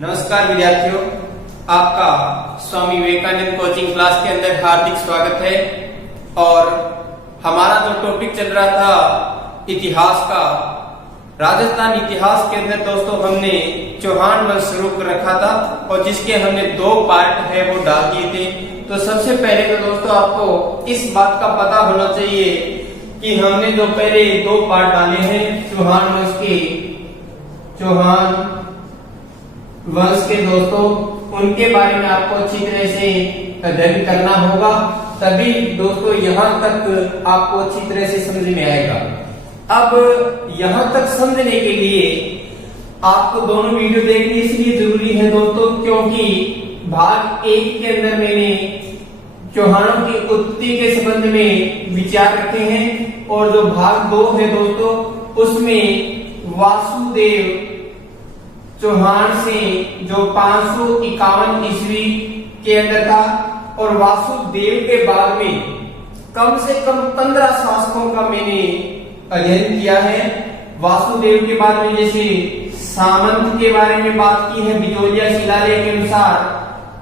नमस्कार विद्यार्थियों, आपका स्वामी विवेकानंद कोचिंग क्लास के अंदर हार्दिक स्वागत है। और हमारा जो टॉपिक चल रहा था इतिहास का, राजस्थान इतिहास के अंदर दोस्तों हमने चौहान वंश शुरू कर रखा था और जिसके हमने 2 पार्ट है वो डाल दिए थे। तो सबसे पहले तो दोस्तों आपको इस बात का पता होना चाहिए कि हमने जो पहले 2 पार्ट डाले हैं चौहान वंश के दोस्तों, उनके बारे में आपको अच्छी तरह से अध्ययन करना होगा, तभी दोस्तों यहाँ तक आपको अच्छी तरह से समझ में आएगा। अब यहाँ तक समझने के लिए आपको दोनों वीडियो देखनी इसलिए जरूरी है दोस्तों, क्योंकि भाग 1 के अंदर मैंने चौहानों की उत्पत्ति के संबंध में विचार रखे हैं और जो भाग 2 है दोस्तों उसमें वासुदेव चौहान से जो 551 ईस्वी के अंदर था और वासुदेव के बाद में कम से कम 15 शासकों का मैंने अध्ययन किया है। वासुदेव के बाद में जैसे सामंत के बारे में बात की है बिजोलिया शिलालेख के अनुसार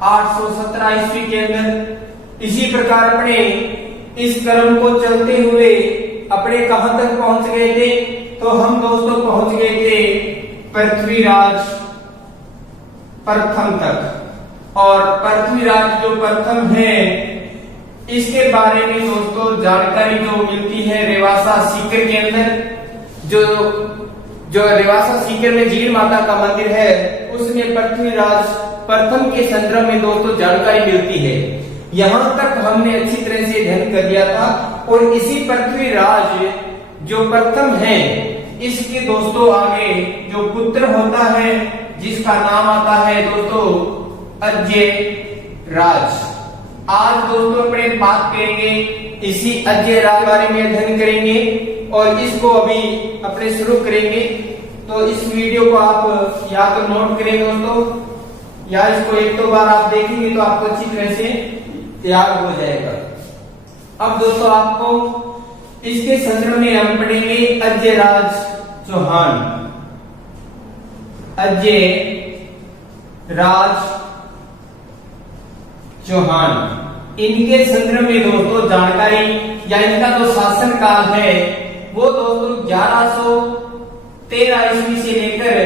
817 ईस्वी के अंदर। इसी प्रकार अपने इस क्रम को चलते हुए अपने कहां तक पहुंच गए थे, तो हम दोस्तों पहुंच गए थे पृथ्वीराज प्रथम तक। और पृथ्वीराज जो प्रथम है इसके बारे में दोस्तों जानकारी जो मिलती है रेवासा सीकर के अंदर, जो रेवासा सीकर में जीण माता का मंदिर है उसमें पृथ्वीराज प्रथम के संदर्भ में दोस्तों जानकारी मिलती है। यहां तक हमने अच्छी तरह से अध्ययन कर लिया था। और इसी पृथ्वीराज जो प्रथम है इसके दोस्तों आगे जो पुत्र होता है जिसका नाम आता है दोस्तों अजय राज। आज दोस्तों अपने बात करेंगे इसी अजय राज बारे में अध्ययन करेंगे और इसको अभी अपने शुरू करेंगे। तो इस वीडियो को आप या तो नोट करें दोस्तों, या इसको 1-2 बार आप देखेंगे तो आपको अच्छी तरह से याद हो जाएगा। अब दोस्तों आपको इसके संदर्भ में हम पढ़ेंगे अजय राज चौहान। अजय राज चौहान, इनके संदर्भ में दोस्तों जानकारी या इनका जो शासन काल है वो दोस्तों 1113 ईस्वी से लेकर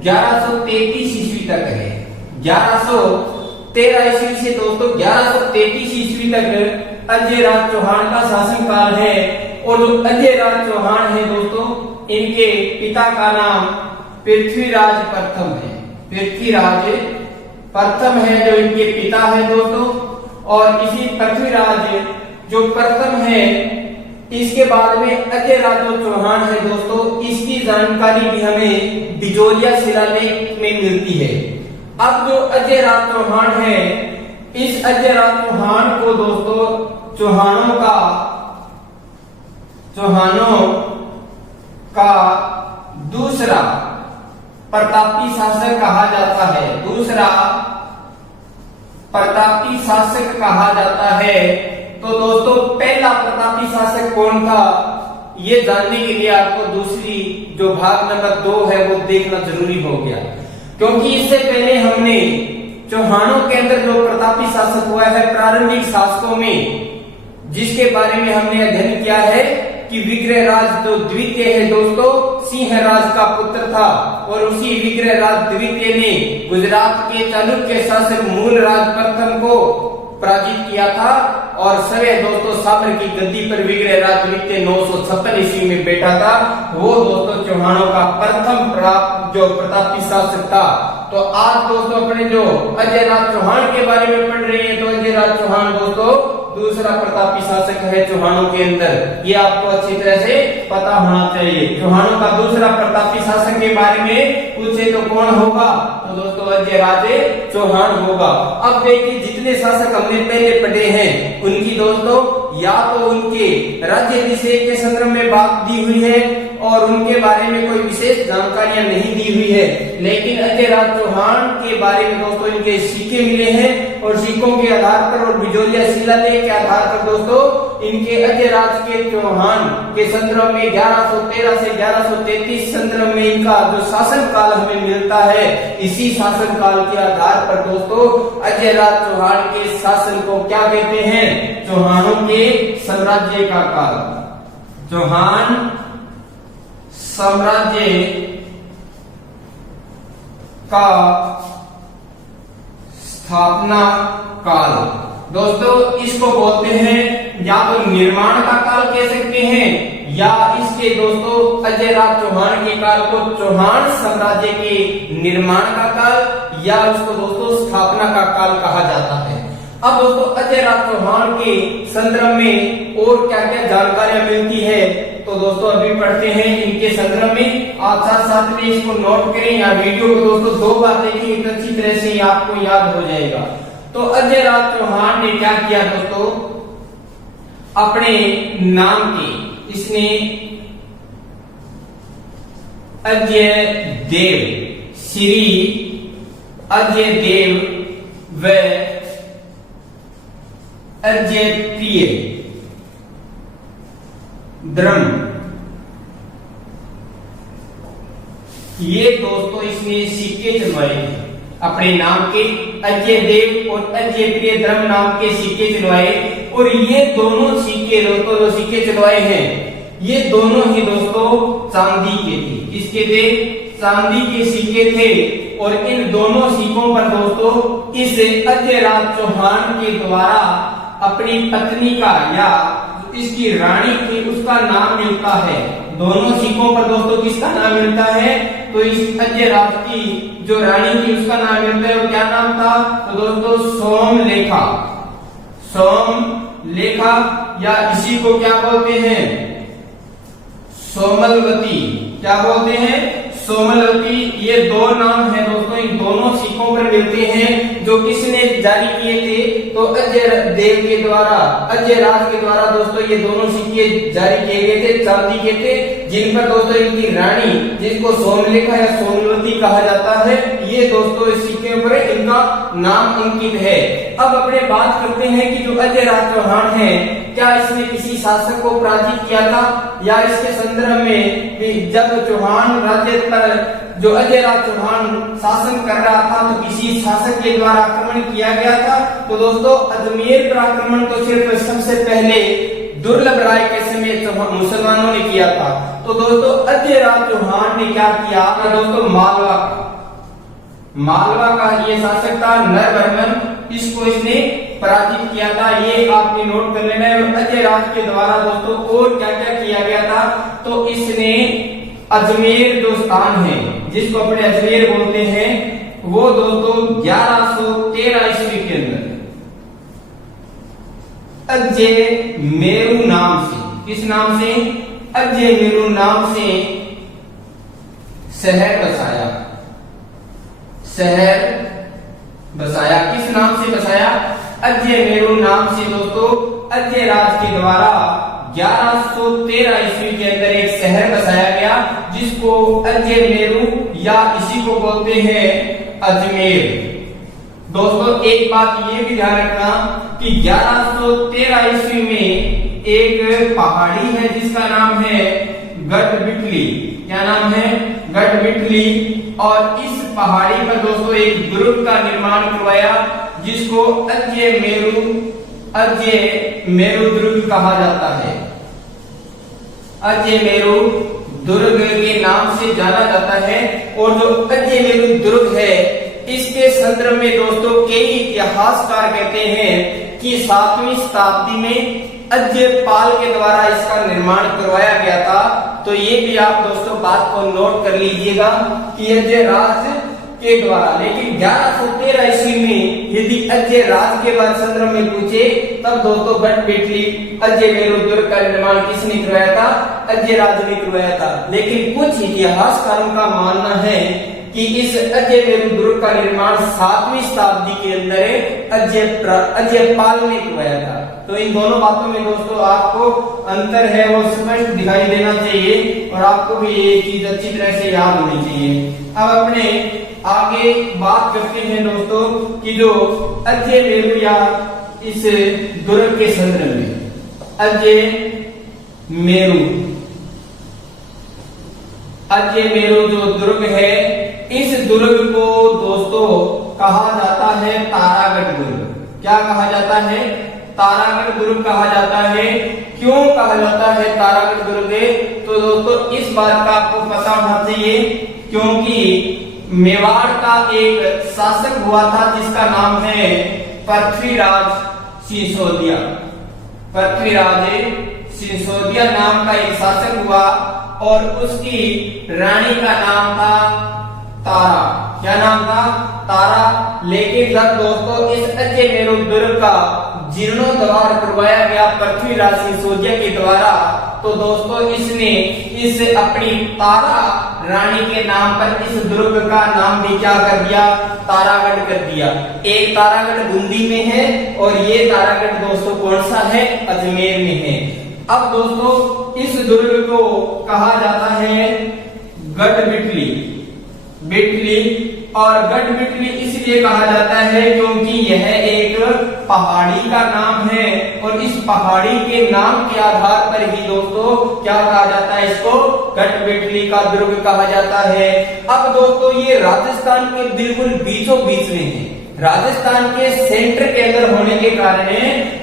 1133 ईस्वी तक है। 1113 ईस्वी से दोस्तों 1133 ईस्वी तक अजय राज चौहान का शासन काल है। और जो अजय राज चौहान है दोस्तों इनके पिता का नाम पृथ्वीराज प्रथम है। पृथ्वीराज प्रथम है जो इनके पिता है दोस्तों। और इसी पृथ्वीराज जो प्रथम है इसके बाद में अजय राज जो चौहान है दोस्तों, इसकी जानकारी भी हमें बिजोलिया शिलालेख में मिलती है। अब जो अजय राज चौहान है, इस अजय राज चौहान को दोस्तों चौहानों का दूसरा प्रतापी शासक कहा जाता है। दूसरा प्रतापी शासक कहा जाता है। तो दोस्तों पहला प्रतापी शासक कौन था ये जानने के लिए आपको दूसरी जो भाग नंबर 2 है वो देखना जरूरी हो गया, क्योंकि इससे पहले हमने चौहानों के अंदर जो प्रतापी शासक हुआ है प्रारंभिक शासकों में, जिसके बारे में हमने अध्ययन किया है कि विग्रहराज जो द्वितीय है दोस्तों सिंहराज का पुत्र था। और उसी विग्रहराज द्वितीय ने गुजरात के चालुक्य शासक मूलराज प्रथम को पराजित किया था और सवे दोस्तों साबर की गद्दी पर विग्रहराज द्वितीय 956 ईस्वी में बैठा था। वो दोस्तों चौहानों का प्रथम जो प्रतापी शासक था। तो आज दोस्तों अपने जो अजय राज चौहान के बारे में पढ़ रहे हैं, तो अजय राज चौहान दोस्तों दूसरा प्रतापी शासक है चौहानों के अंदर। ये आपको अच्छी तरह से पता होना चाहिए। चौहानों का दूसरा प्रतापी शासक के बारे में पूछे तो कौन होगा, तो दोस्तों अजय राज चौहान होगा। अब देखिए जितने शासक हमने पहले पढ़े हैं उनकी दोस्तों या तो उनके राज्याभिषेक के संदर्भ में बात दी हुई है और उनके बारे में कोई विशेष जानकारियां नहीं दी हुई है, लेकिन अजयराज चौहान के बारे में दोस्तों इनके सिक्के मिले हैं और सिक्कों के आधार पर और बिजोलिया शिलालेख के आधार पर दोस्तों इनके अजयराज के चौहान के संदर्भ में 1113 से 1133 संदर्भ में इनका जो शासन काल हमें मिलता है, इसी शासन काल के आधार पर दोस्तों अजयराज चौहान के शासन को क्या कहते हैं? चौहानों के साम्राज्य का काल, चौहान साम्राज्य का स्थापना काल। दोस्तों इसको बोलते हैं या तो निर्माण का काल कह सकते हैं, या इसके दोस्तों अजयराज चौहान के काल को चौहान साम्राज्य के निर्माण का काल या उसको दोस्तों स्थापना का काल कहा जाता है। अब दोस्तों अजयराज चौहान के संदर्भ में और क्या क्या जानकारियां मिलती है तो दोस्तों अभी पढ़ते हैं इनके संदर्भ में। आप साथ साथ में इसको नोट करें या वीडियो को दोस्तों 2 बार देखें, अच्छी तरह से आपको याद हो जाएगा। तो अजयराज चौहान ने क्या किया दोस्तों? अपने नाम के इसने अजय देव, श्री अजय देव व अजय प्रिय द्रम, ये दोस्तों इसने सिक्के चलवाए अपने नाम के, अजय देव और अजय प्रिय द्रम नाम के सिक्के चलवाए। और ये दोनों सिक्के दोस्तों जो सिक्के चलवाए हैं ये दोनों ही दोस्तों चांदी के थे। किसके थे? चांदी के सिक्के थे। और इन दोनों सिक्कों पर दोस्तों इस अजयराज चौहान के द्वारा अपनी पत्नी का या इसकी रानी की उसका नाम मिलता है। दोनों सिक्कों पर दोस्तों किसका नाम मिलता है? तो इस अजयराज की जो रानी थी उसका नाम मिलता है। वो क्या नाम था? तो दोस्तों सोमलेखा, सोमलेखा या इसी को क्या बोलते हैं? सोमलवती। क्या बोलते हैं? सोमलवती। ये 2 नाम है दोस्तों इन दोनों सिक्कों पर मिलते हैं जो किसने जारी किए थे? तो अजय देव के द्वारा, अजयराज के द्वारा दोस्तों ये दोनों सिक्के जारी किए गए थे, चांदी के थे, जिन पर दोस्तों इनकी रानी जिसको सोमलेखा या सोमलवती कहा जाता है, ये दोस्तों इस सिक्के पर इनका नाम अंकित है। अब अपने बात करते हैं कि जो अजयराज चौहान है क्या इसने किसी शासक को पराजित किया था या इसके संदर्भ में जब चौहान राज्य पर जो अजयराज चौहान शासन कर रहा था तो किसी शासक के द्वारा आक्रमण किया गया था? तो दोस्तों अजमेर पर आक्रमण तो सिर्फ सबसे पहले दुर्लभ राय के समय मुसलमानों ने किया था। तो दोस्तों अजयराज चौहान ने क्या किया? दोस्तों मालवा का ये शासक था नरवर्मन, इसको इसने पराजित किया था। ये आपने नोट कर लेना है। अजयराज के द्वारा दोस्तों और क्या क्या किया गया था? तो इसने अजमेर जो स्थान है जिसको अपने अजमेर बोलते हैं वो दोस्तों 1113 ईस्वी के अंदर अजय मेरू नाम से, किस नाम से? अजय मेरू नाम से शहर बसाया। शहर बसाया किस नाम से बसाया? अजय मेरू नाम से दोस्तों अजयराज के द्वारा 1113 ईस्वी के अंदर एक शहर बसाया गया जिसको अजय मेरू या इसी को बोलते हैं अजमेर। दोस्तों एक बात ये भी ध्यान रखना कि 1113 ईस्वी में एक पहाड़ी है जिसका नाम है गढ़बिटली। क्या नाम है? गढ़बिटली। और इस पहाड़ी पर दोस्तों एक दुर्ग का निर्माण करवाया जिसको अजय मेरू दुर्ग कहा जाता है। अजय मेरू दुर्ग के नाम से जाना जाता है। और जो अजय मेरू दुर्ग है इसके संदर्भ में दोस्तों कई इतिहासकार कहते हैं कि 7वीं शताब्दी में अजयपाल के द्वारा इसका निर्माण करवाया गया था। तो ये भी आप दोस्तों बात को नोट कर लीजिएगा कि अजयराज के द्वारा। लेकिन 1113 ईस्वी में यदि अजयराज के बाद संदर्भ में पूछे तब दोस्तों गढ़बिटली अजय मेरू दुर्ग का निर्माण किसने करवाया था? अजयराज ने करवाया था। लेकिन कुछ इतिहासकारों का मानना है कि इस अजय मेरू दुर्ग का निर्माण 7वीं शताब्दी के अंदर अजयपाल ने करवाया था। तो इन दोनों बातों में दोस्तों आपको अंतर है वो स्पष्ट दिखाई देना चाहिए और आपको भी ये चीज अच्छी तरह से याद होनी चाहिए। अब अपने आगे बात करते हैं दोस्तों कि जो अजय मेरू या इस दुर्ग के संदर्भ में अजय मेरू जो दुर्ग है, इस दुर्ग को दोस्तों कहा जाता है तारागढ़ दुर्ग। क्या कहा जाता है? तारागढ़ दुर्ग कहा जाता है। क्यों कहा जाता है तारागढ़ दुर्ग? तो दोस्तों इस बात का आपको पता होना चाहिए क्योंकि मेवाड़ का एक शासक हुआ था जिसका नाम है पृथ्वीराज सिसोदिया। पृथ्वीराज सिसोदिया नाम का एक शासक हुआ और उसकी रानी का नाम था तारा। क्या नाम था? तारा। लेकिन जब दोस्तों इस अजय मेरू दुर्ग का जीर्णोद्धार करवाया गया पृथ्वीराज सिसोदिया के द्वारा, तो दोस्तों इसने इस अपनी तारा रानी के नाम पर इस दुर्ग का नाम भी क्या कर दिया? तारागढ़ कर दिया। एक तारागढ़ बूंदी में है और ये तारागढ़ दोस्तों कौन सा है? अजमेर में है। अब दोस्तों इस दुर्ग को कहा जाता है गढ़बिटली। और गढ़बिटली इसलिए कहा जाता है क्योंकि यह एक पहाड़ी का नाम है और इस पहाड़ी के नाम के आधार पर ही दोस्तों क्या कहा जाता है? इसको गढ़बिटली का दुर्ग कहा जाता है। अब दोस्तों ये राजस्थान के बिल्कुल बीचों बीच में है। राजस्थान के सेंटर के अंदर होने के कारण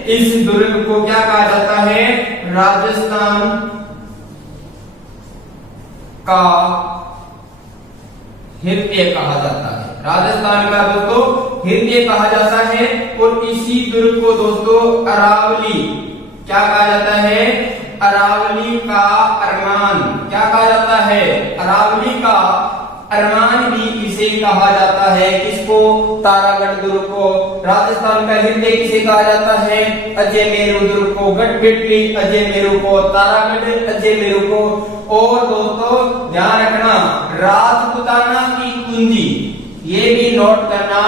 इस दुर्ग को क्या कहा जाता है? राजस्थान का हृदय कहा जाता है। राजस्थान का दोस्तों हृदय कहा जाता है और इसी दुर्ग को दोस्तों अरावली क्या कहा जाता है? अरावली का अरमान। क्या कहा जाता है? अरावली का अरमान भी इसे कहा जाता है। किसको? तारागढ़ दुर्ग को। राजस्थान का हृदय किसे कहा जाता है? अजय मेरू दुर्ग को। गढ़बिटली अजय मेरू को, तारागढ़ अजय मेरू को। और दोस्तों ध्यान रखना राजपुताना की कुंजी, ये भी नोट करना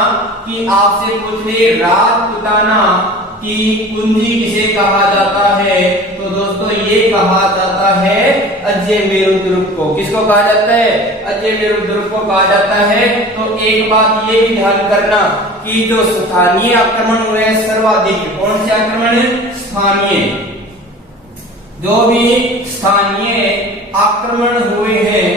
कि आपसे पूछ ले राजपुताना की कुंजी किसे कहा जाता है? तो दोस्तों ये कहा जाता है अजय मेरू दुर्ग को। किसको कहा जाता है? अजय मेरू दुर्ग को कहा जाता है। तो एक बात ये भी ध्यान करना कि जो स्थानीय आक्रमण हुए सर्वाधिक, कौन से आक्रमण? स्थानीय। जो भी स्थानीय आक्रमण हुए हैं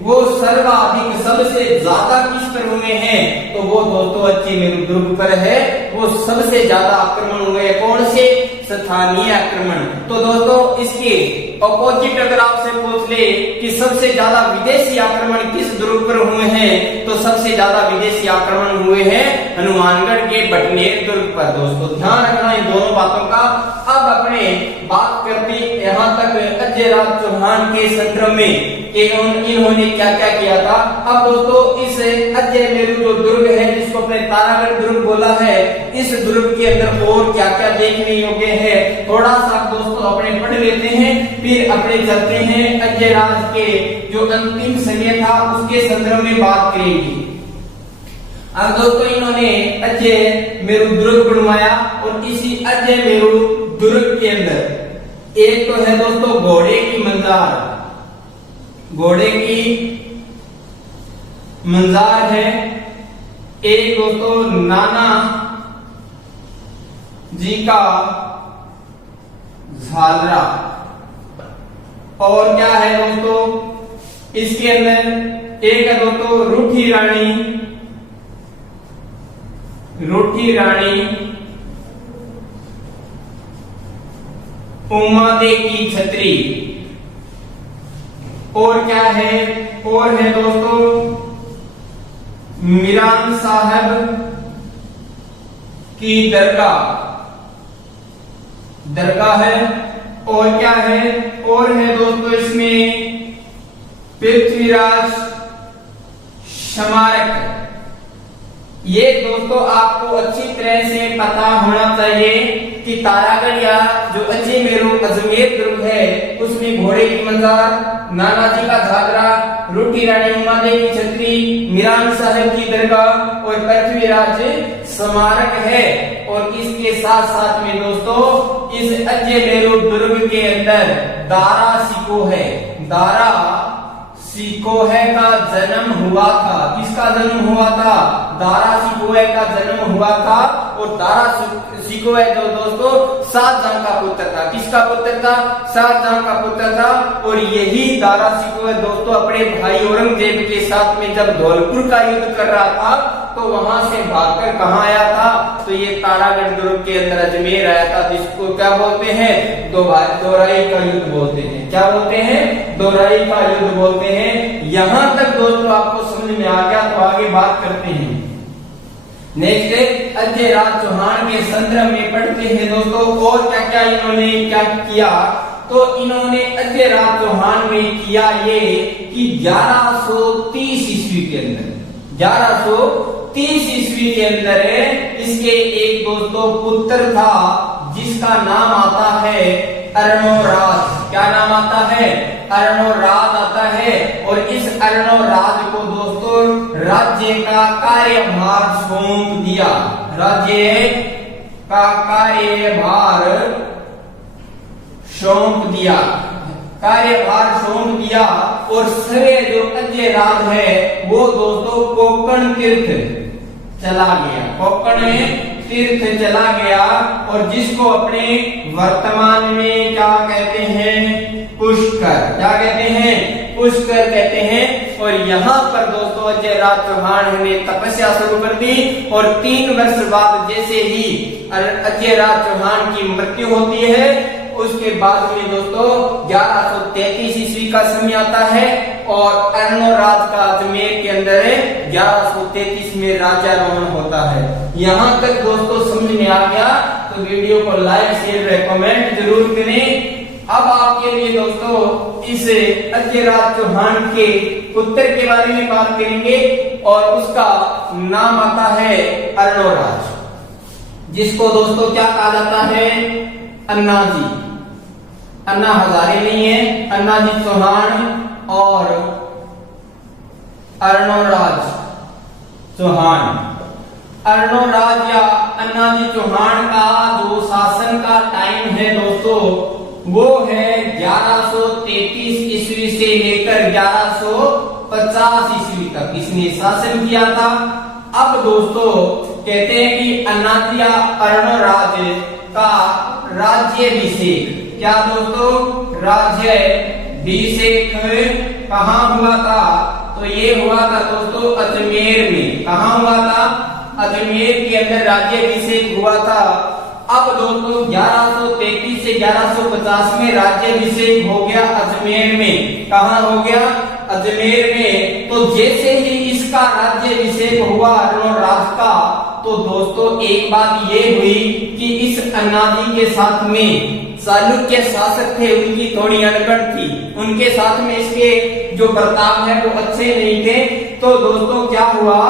वो सर्वाधिक सबसे ज्यादा किस पर हुए हैं? तो वो दोस्तों अजय मेरू दुर्ग पर है। वो सबसे ज्यादा आक्रमण हुए। कौन से? स्थानीय आक्रमण। तो दोस्तों इसके अपोजिट अगर आपसे पूछ ले कि सबसे ज्यादा विदेशी आक्रमण किस दुर्ग पर हुए हैं, तो सबसे ज्यादा विदेशी आक्रमण हुए हैं हनुमानगढ़ के बटनेर दुर्ग पर। दोस्तों ध्यान रखना इन दोनों बातों का। अब अपने बात करते यहाँ तक अजय राज चौहान के संदर्भ में इन्होंने क्या क्या किया था। अब दोस्तों इस अजय मेरू जो दुर्ग है जिसको अपने तारागढ़ दुर्ग बोला है, इस दुर्ग के अंदर और क्या क्या देखने योग्य है थोड़ा सा दोस्तों अपने पढ़ लेते हैं, फिर अपने चलते हैं अजय राज के जो अंतिम समय था उसके संदर्भ में बात करेंगे। अब दोस्तों इन्होंने अजय मेरू दुर्ग बनवाया और इसी अजय मेरू दुर्ग के अंदर एक तो है दोस्तों घोड़े की मंजार। घोड़े की मंजार है। एक दोस्तों नाना जी का झालरा। और क्या है दोस्तों इसके अंदर? एक है दोस्तों रूठी रानी उमादे की छतरी। और क्या है? और है दोस्तों मीरान साहब की दरगाह है। और क्या है? और है दोस्तों इसमें पृथ्वीराज स्मारक। ये दोस्तों आपको अच्छी तरह से पता होना चाहिए कि तारागढ़ या जो अजय मेरू अजमेर दुर्ग है उसमें घोड़े की मंजार, नानाजी का घाघरा, रोटी रानी हिमालय की छतरी, मीरान साहब की दरगाह और पृथ्वीराज स्मारक है। और इसके साथ साथ में दोस्तों इस अजमेर दुर्ग के अंदर दारा सिको है, दारा सिकोहे का जन्म हुआ था। किसका जन्म हुआ था? दारा सिकोहे का जन्म हुआ था। और दारा सिकोहे जो दोस्तों शाहजहां का पुत्र था। किसका पुत्र था? शाहजहां का पुत्र था। और यही दारा सिकोहे दोस्तों अपने भाई औरंगजेब के साथ में जब धौलपुर का युद्ध कर रहा था तो वहां से भागकर कहां आया था? तो ये तारागढ़ दुर्ग के अंदर अजमेर आया था, जिसको क्या बोलते हैं? दोराई का युद्ध बोलते हैं। क्या बोलते हैं? दोराई का युद्ध बोलते हैं। यहां तक दोस्तों आपको समझ में आ गया, तो आगे बात करते हैं। नेक्स्ट अजयराज चौहान के संदर्भ में पढ़ते हैं दोस्तों, और क्या क्या इन्होंने क्या किया। तो इन्होंने अजयराज चौहान में किया ये कि 1130 ईस्वी के अंदर 1130 ईस्वी के अंदर इसके एक दोस्तों पुत्र था जिसका नाम आता है अर्णोराज। क्या नाम आता है? अर्णोराज आता है। और इस अर्णोराज को दोस्तों राज्य का कार्यभार सौंप दिया। राज्य का कार्यभार सौंप दिया, कार्यभार सौंप दिया। और सरे जो अजयराज है वो दोस्तों कोकण तीर्थ चला गया, कोकण तीर्थ चला गया। और जिसको अपने वर्तमान में क्या कहते हैं? पुष्कर। क्या कहते हैं? पुष्कर कहते हैं। और यहाँ पर दोस्तों अजयराज चौहान ने तपस्या शुरू कर दी। और 3 वर्ष बाद जैसे ही अजयराज चौहान की मृत्यु होती है, उसके बाद में दोस्तों 1133 ईस्वी का समय आता है। और अर्णोराज का अजमेर के अंदर 1133 में राज्यारोहण होता है। यहाँ तक दोस्तों समझ में आ गया, तो वीडियो को लाइक शेयर कमेंट जरूर करें। अब आपके लिए दोस्तों इस अजयराज चौहान के पुत्र के बारे में बात करेंगे। और उसका नाम आता है अर्णोराज, जिसको दोस्तों क्या कहा जाता है? अन्ना जी। अन्ना हजारे नहीं है, अन्ना जी चौहान और अर्णोराज चौहान। अर्णोराज या अन्ना जी चौहान का जो शासन का टाइम है दोस्तों वो है 1133 ईस्वी से लेकर 1150 ईस्वी तक इसने शासन किया था। अब दोस्तों कहते हैं कि अन्ना या अर्णोराज का राज्याभिषेक, क्या दोस्तों? राज्याभिषेक कहाँ हुआ था? तो ये हुआ था दोस्तों अजमेर में। कहाँ हुआ था? अजमेर के अंदर राज्याभिषेक हुआ था। अब दोस्तों 1133 से 1150 में राज्याभिषेक हो गया अजमेर में। कहाँ हो गया? अजमेर में। तो जैसे ही इसका राज्याभिषेक हुआ अर्णोराज का, तो दोस्तों एक बात ये हुई कि इस अन्नाजी के साथ में चालुक्य शासक थे, उनकी थोड़ी अनबन थी, उनके साथ में इसके जो बर्ताव है वो अच्छे नहीं थे। तो दोस्तों क्या हुआ?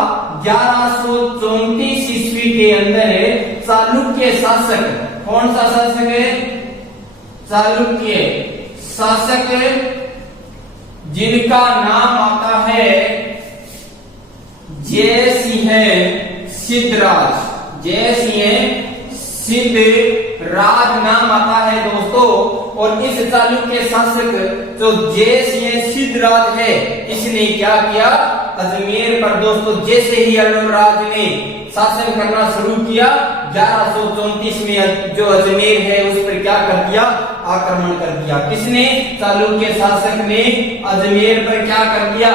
1134 ईस्वी के अंदर चालुक्य शासक, कौन सा शासक है? चालुक्य शासक, जिनका नाम आता है जय सिंह सिद्धराज। जय सिंह सिद्धराज नाम आता है दोस्तों। और इस चालुक्य शासक जो जय सिंह सिद्धराज है, इसने क्या किया? अजमेर पर दोस्तों जैसे ही अर्णोराज ने शासन करना शुरू किया, 1134 में जो अजमेर है उस पर क्या कर दिया? आक्रमण कर दिया। किसने? चालुक्य शासक ने अजमेर पर क्या कर दिया?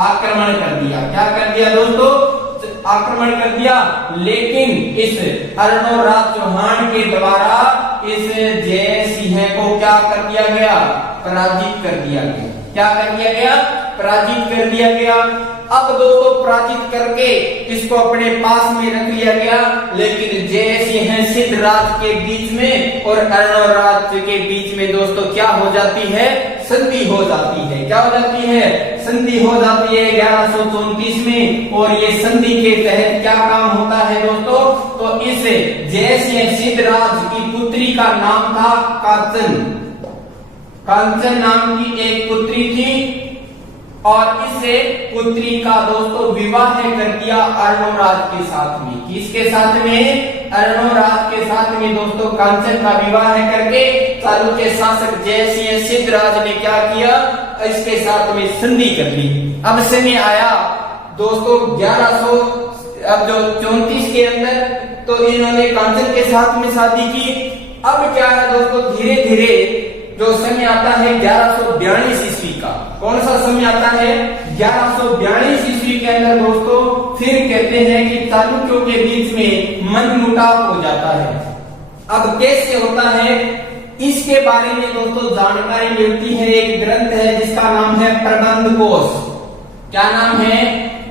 आक्रमण कर दिया। क्या कर दिया दोस्तों? आक्रमण कर दिया। लेकिन इस अर्णोराज चौहान के द्वारा इस जय सिंह को क्या कर दिया गया? पराजित कर दिया गया। क्या कर दिया गया? पराजित कर दिया गया। अब दोस्तों पराजित करके इसको अपने पास में रख लिया गया। लेकिन जय सिंह सिद्धराज के बीच में और अर्णोराज के बीच में दोस्तों क्या हो जाती है? संधि हो जाती है। क्या हो जाती है? संधि हो जाती है 1134 में। और ये संधि के तहत क्या काम होता है दोस्तों? तो इस जय सिंह सिद्धराज की पुत्री का नाम था कांचन। कांचन नाम की एक पुत्री थी। और इसे पुत्री का दोस्तों विवाह कर दिया अर्णोराज के साथ में। किसके साथ में? अर्णोराज के साथ में दोस्तों कांचन का विवाह करके चालुक्य शासक जयसिंह सिद्धराज ने क्या किया? इसके साथ में संधि कर ली। अब समय आया दोस्तों 1100 अब जो 34 के अंदर, तो इन्होंने कांचन के साथ में शादी की। अब क्या है दोस्तों, धीरे धीरे जो समय आता है 1142 ईस्वी का। कौन सा समय आता है? 1142 ईस्वी के अंदर दोस्तों फिर कहते हैं कि चालुक्यों के बीच में मनमुटाव हो जाता है। अब कैसे होता है इसके बारे में दोस्तों जानकारी मिलती है। एक ग्रंथ है जिसका नाम है प्रबंध कोश। क्या नाम है?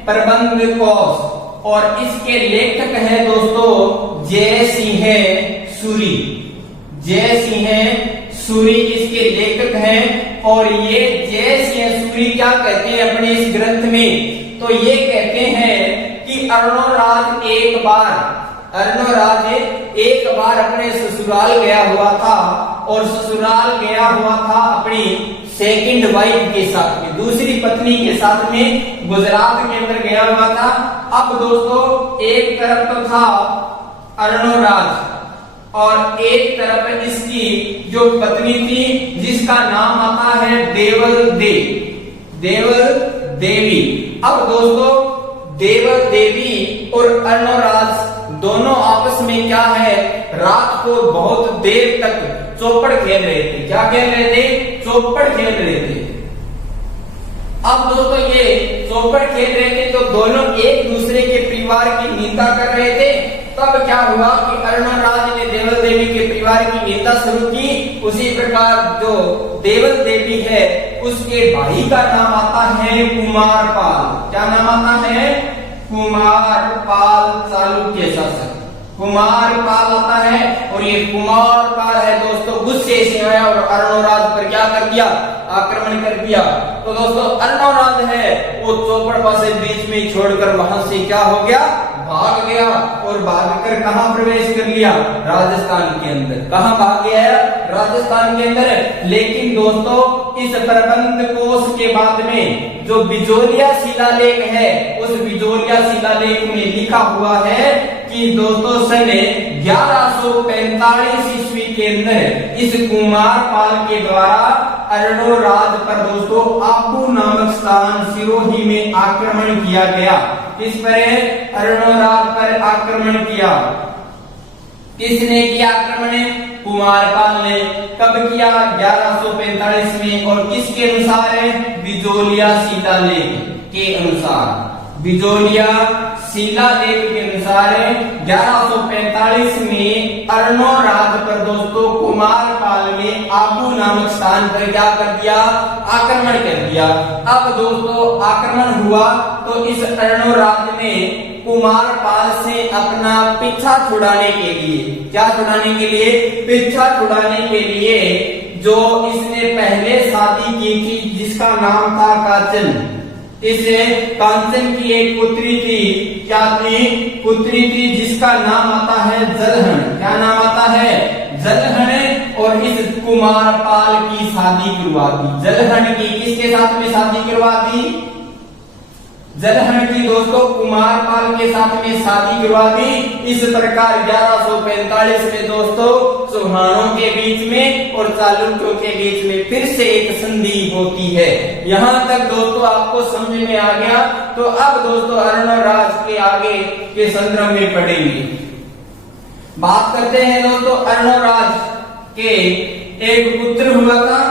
प्रबंध कोश। और इसके लेखक है दोस्तों जयसिंह सूरी। जयसिंह सूरी इसके लेखक हैं। और ये जयसिंह सूरी क्या कहते हैं अपने इस ग्रंथ में? तो ये कहते हैं कि अर्णोराज एक बार अपने ससुराल गया हुआ था, और ससुराल गया हुआ था अपनी सेकंड वाइफ के साथ में, दूसरी पत्नी के साथ में गुजरात के अंदर गया हुआ था। अब दोस्तों एक तरफ तो था अर्णोराज और एक तरफ इसकी जो पत्नी थी जिसका नाम आता है देवल देवी। अब दोस्तों देवल देवी और अर्णोराज दोनों आपस में क्या है, रात को बहुत देर तक चौपड़ खेल रहे थे। क्या खेल रहे थे? चौपड़ खेल रहे थे। अब दोस्तों ये चौपड़ खेल रहे थे तो दोनों एक दूसरे के परिवार की निंदा कर रहे थे। तब क्या हुआ कि अर्णोराज ने देवल देवी के परिवार की निंदा शुरू की। उसी प्रकार जो देवल देवी है उसके भाई का नाम आता है कुमारपाल। क्या नाम आता है? कुमारपाल चालुक्य शासक कुमारपाल आता है। और ये कुमारपाल है दोस्तों गुस्से से आया और अर्णोराज पर क्या कर दिया? आक्रमण कर दिया। तो दोस्तों अर्णोराज है वो चौपड़ से बीच में छोड़कर वहां से क्या हो गया? भाग गया। और भागकर कहां प्रवेश कर लिया? राजस्थान के अंदर। कहां भाग गया? राजस्थान के अंदर। लेकिन दोस्तों इस प्रबंध कोश के बाद में जो बिजोलिया शिलालेख है, उस बिजोलिया शिलालेख में लिखा हुआ है कि दोस्तों सन 1145 ईस्वी के अंदर इस कुमारपाल के द्वारा अर्णोराज पर दोस्तों आबू नामक स्थान सिरोही में आक्रमण किया गया। किस पर? अर्णोराज पर आक्रमण किया। किसने किया आक्रमण? कुमारपाल ने। कब किया? 1145 में। और किसके अनुसार है? बिजोलिया शिलालेख के अनुसार। बिजोलिया शिलालेख के अनुसार 1145 में अर्णोराज पर दोस्तों कुमारपाल ने आबू नामक स्थान पर क्या कर दिया? आक्रमण कर दिया। अब दोस्तों आक्रमण हुआ तो इस अर्णोराज ने कुमारपाल से अपना पीछा छुड़ाने के लिए, क्या छुड़ाने के लिए? पीछा छुड़ाने के लिए जो इसने पहले शादी की थी जिसका नाम था कांचन। इस कांचन की एक पुत्री थी। क्या थी? पुत्री थी जिसका नाम आता है जलहन। क्या नाम आता है? जलहन। और इस कुमारपाल की शादी करवा दी। जलहन की किसके साथ में शादी करवा दी? जलहन की दोस्तों कुमारपाल के साथ में शादी करवा दी। इस प्रकार 1145 में दोस्तों चौहानों के बीच में और चालुक्यों के बीच में फिर से एक संधि होती है। यहां तक दोस्तों आपको समझ में आ गया। तो अब दोस्तों अर्णोराज के आगे के संदर्भ में पढ़ेंगे। बात करते हैं दोस्तों अर्णोराज के एक पुत्र हुआ था।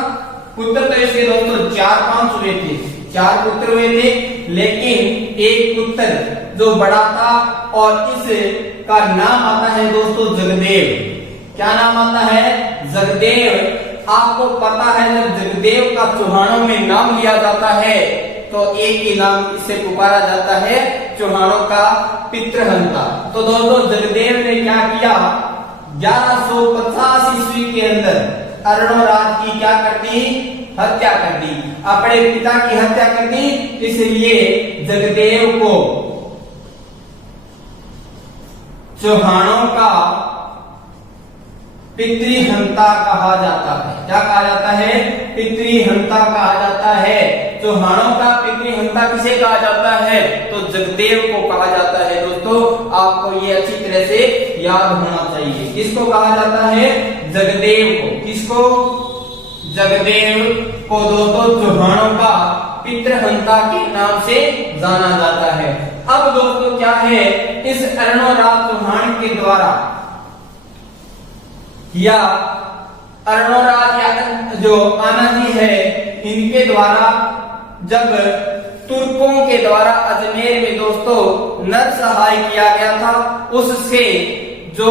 पुत्र तो इसके दोस्तों 4-5 हुए थे। 4 पुत्र हुए थे, लेकिन एक पुत्र जो बड़ा था और इसका नाम आता है दोस्तों जगदेव। क्या नाम आता है? जगदेव। आपको पता है जब जगदेव का चौहानों में नाम लिया जाता है तो एक ही नाम इससे पुकारा जाता है, चौहानों का पितृहंता। तो दोस्तों जगदेव ने क्या किया? 1150 ईस्वी के अंदर अर्णोराज की क्या कर दी? हत्या कर दी। अपने पिता की हत्या कर दी। इसलिए जगदेव को चौहानों का पितृहंता कहा जाता है। क्या कहा जाता है? पितृहंता कहा जाता है। चौहानों का पितृहंता किसे कहा जाता है? तो जगदेव को कहा जाता है। दोस्तों आपको ये अच्छी तरह से याद होना चाहिए। किसको कहा जाता है? जगदेव को। किसको? जगदेव को दोस्तों चौहानों का पितृहंता के नाम से जाना जाता है। अब दोस्तों क्या है, इस अर्णोराज चौहान के द्वारा या अर्णोराज या जो आनाजी है, इनके द्वारा जब तुर्कों के द्वारा अजमेर में दोस्तों नरसंहार किया गया था, उससे जो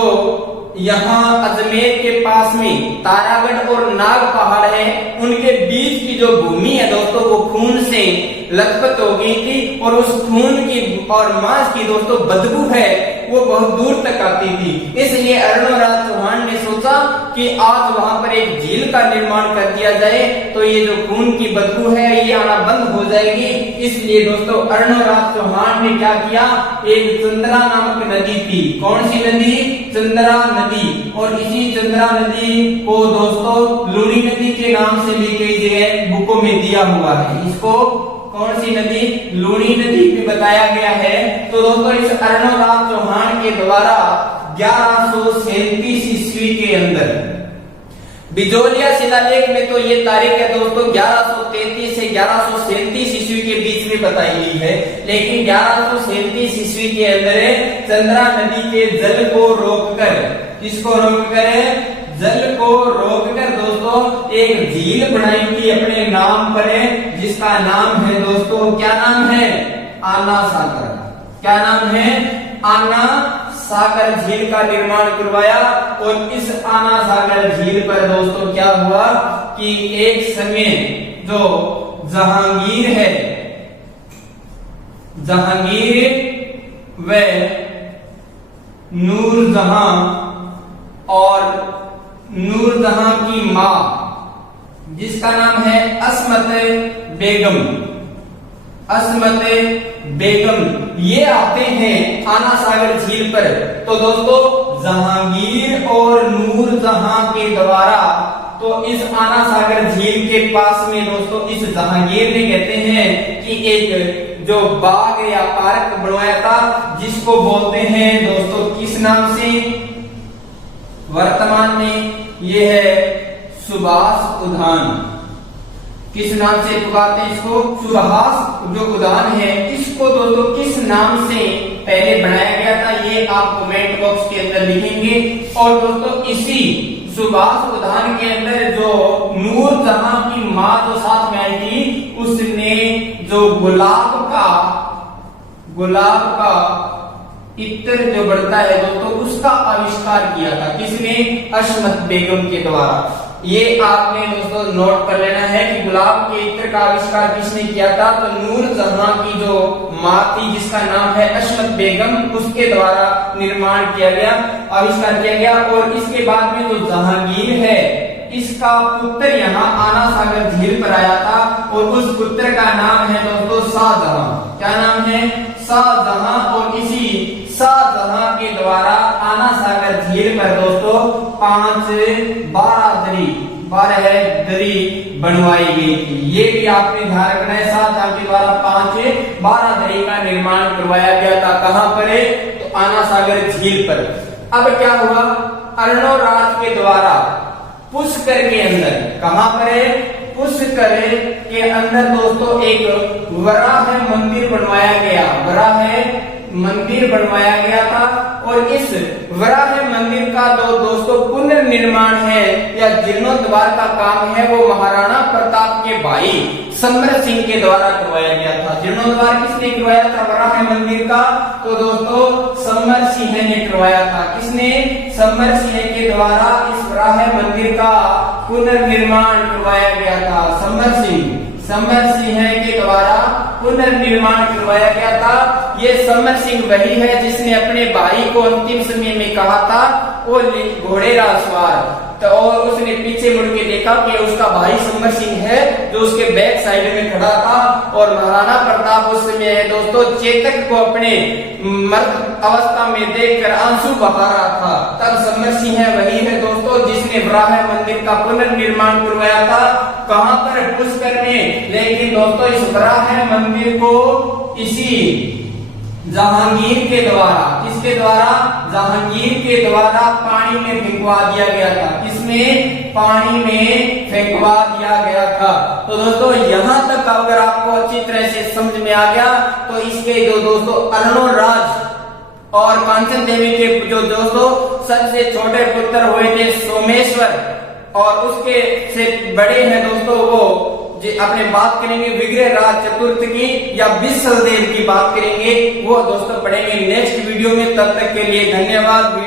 यहाँ अजमेर के पास में तारागढ़ और नाग पहाड़ है, उनके बीच की जो भूमि है दोस्तों वो खून से लथपथ हो गई थी और उस खून की और मांस की दोस्तों बदबू है वो बहुत दूर तक आती थी। इसलिए अर्णोराज चौहान ने सोचा कि आज वहां पर एक झील का निर्माण कर दिया जाए तो ये जो खून की बदबू है ये आना बंद हो जाएगी। इसलिए दोस्तों अर्णोराज चौहान ने क्या किया, एक चंद्रा नामक नदी थी। कौन सी नदी? चंद्रा नदी। और इसी चंद्रा नदी को दोस्तों लूणी नदी के नाम से भी कई जगह बुकों में दिया हुआ है। इसको कौन सी नदी? लूणी नदी पे बताया गया है। तो दोस्तों इस अर्णोराज चौहान के द्वारा 1137 ईस्वी के अंदर बिजोलिया शिलालेख में तो ये तारीख है दोस्तों 1133 से 1137 ईस्वी के बीच में बताई गई है, लेकिन 1137 ईस्वी के अंदर चंद्रा नदी के जल को रोककर, किसको रोककर? जल को रोककर दोस्तों एक झील बनाई थी अपने नाम पर, जिसका नाम है दोस्तों, क्या नाम है? आना सागर। क्या नाम है? आना सागर झील का निर्माण करवाया। और इस आना सागर झील पर दोस्तों क्या हुआ कि एक समय जो जहांगीर है, जहांगीर व नूरजहां और नूरजहां की मां जिसका नाम है अस्मत बेगम, अस्मत बेगम, ये आते हैं आना सागर झील पर। तो दोस्तों जहांगीर और नूरजहां के द्वारा तो इस आना सागर झील के पास में दोस्तों इस जहांगीर ने कहते हैं कि एक जो बाग या पार्क बनवाया था, जिसको बोलते हैं दोस्तों किस नाम से? वर्तमान में ये है सुभाष उद्यान। किस नाम से पुकारते हैं इसको? सुभाष जो उद्यान है, इसको दोस्तों किस नाम से पहले बनाया गया था ये आप कमेंट बॉक्स के अंदर लिखेंगे। और दोस्तों इसी सुभाष उद्यान के अंदर जो नूरजहां की मां जो साथ में आई थी, उसने जो गुलाब का इत्र जो बढ़ता है दोस्तों उसका आविष्कार किया था। किसने? अस्मत बेगम के द्वारा। ये आपने दोस्तों नोट कर लेना है कि गुलाब के इत्र का आविष्कार किसने किया था? तो नूरजहां की जो मां थी जिसका नाम है अस्मत बेगम, उसके द्वारा निर्माण किया गया, आविष्कार किया गया। और इसके बाद में जो जहांगीर है, इसका पुत्र यहाँ आना सागर झील पर आया था और उस पुत्र का नाम है दोस्तों शाहजहां। क्या नाम है? शाहजहां। और इसी शाहजहां के द्वारा आना सागर झील पर दोस्तों 12 दरी बनवाई गई थी। ये भी आपने ध्यान रखना है। शाहजहां के द्वारा 12 दरी का निर्माण करवाया गया था। कहां पर? तो आना सागर झील पर। अब क्या हुआ? अर्णोराज के द्वारा पुष्कर के अंदर, कहां पर है? पुष्कर के अंदर दोस्तों एक वराह मंदिर बनवाया गया, वराह मंदिर बनवाया गया था। और इस वराह मंदिर का दोस्तों पुनर्निर्माण है या जीर्णोद्धार का काम है वो महाराणा प्रताप के भाई समर सिंह के द्वारा करवाया गया था। जीर्णोद्धार किसने करवाया था वराह मंदिर का? तो दोस्तों समर सिंह ने करवाया था। किसने? समर सिंह के द्वारा इस वराह मंदिर का पुनर्निर्माण करवाया गया था। समर सिंह के द्वारा पुनर्निर्माण करवाया गया था। ये समर सिंह वही है जिसने अपने भाई को अंतिम समय में कहा था वो घोड़े राजवार, तो और उसने पीछे मुड़ के देखा कि उसका भाई समर सिंह है जो उसके बैक साइड में खड़ा था। और महाराणा प्रताप उस समय दोस्तों चेतक को अपने मर्द अवस्था में देखकर आंसू बहा रहा था। तब समर सिंह है वही है दोस्तों दोस्तों जिसने वराह मंदिर का पुनर्निर्माण करवाया था, कहां पर? पुष्कर में। लेकिन दोस्तों इस वराह मंदिर को इसी जहांगीर के द्वारा, किसके द्वारा? जहांगीर के द्वारा पानी में फेंकवा दिया गया था। किसमें? पानी में फेंकवा दिया गया था। तो दोस्तों यहां तक अगर आपको अच्छी तरह से समझ में आ गया तो इसके जो दोस्तों अरुणराज और कांचन देवी के जो दोस्तों सबसे छोटे पुत्र हुए थे सोमेश्वर, और उसके से बड़े हैं दोस्तों वो जी अपने बात करेंगे विग्रह राज चतुर्थ की या विसल देव की बात करेंगे, वो दोस्तों पढ़ेंगे नेक्स्ट वीडियो में। तब तक के लिए धन्यवाद।